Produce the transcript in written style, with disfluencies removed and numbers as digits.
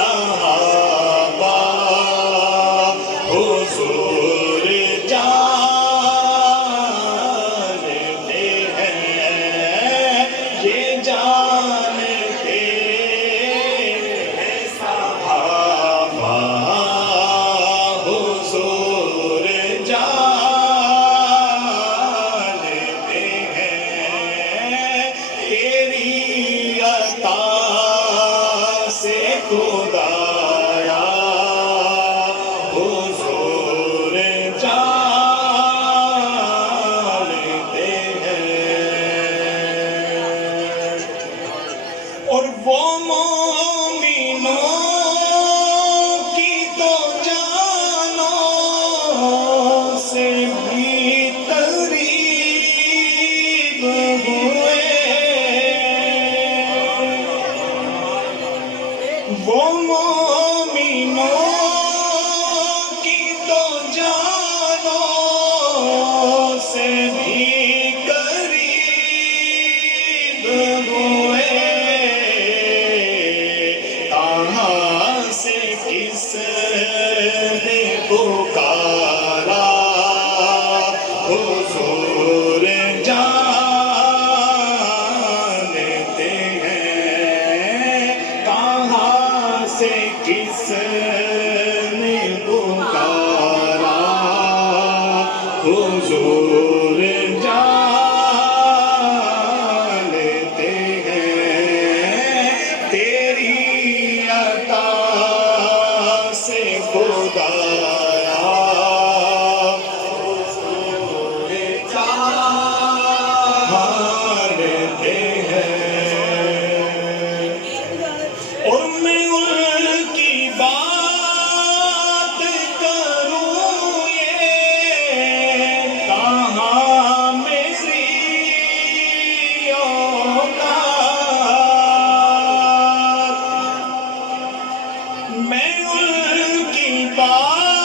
صحابہ حضور جانتے ہیں، یہ جانتے ہیں صحابہ حضور جانتے ہیں، تیری عطا سے خدایا حضور جانتے ہیں، اور وہ مومنوں کی تو جانوں سے بھی قریب ہوئے، وہ مومنوں کی تو جانوں سے بھی قریب ہوئے، کہاں سے کس نے پکارا حضور جانتے ہیں، کہاں سے کس نے پکارا حضور جانتے ہیں، تیری عطا سے خدایا حضور جانتے ہیں، اور میں ان کی بات کروں یہ کہاں میری اوقات، میں ان کی بات